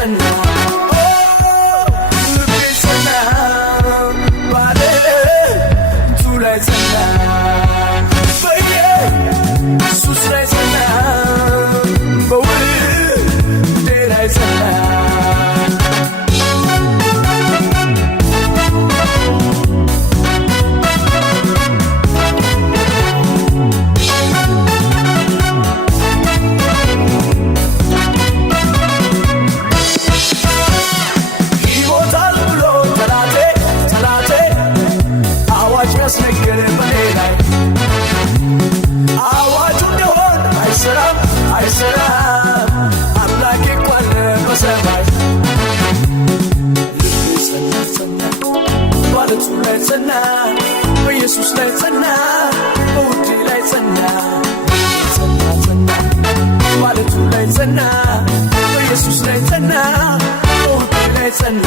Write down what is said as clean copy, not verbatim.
ጸና ልቤ ጸና ባለቱ ላይ ጸና በኢየሱስ ላይ ጸና በውዴ ላይ ጸና አምላኬ እንኳን በሰማይ ልቤ ጸና ጸና ባለቱ ላይ ጸና በኢየሱስ ላይ ጸና በውዴ ላይ ጸና ጸና ጸና ባለቱ ላይ ጸና በኢየሱስ ላይ ጸና በውዴ ላይ ጸና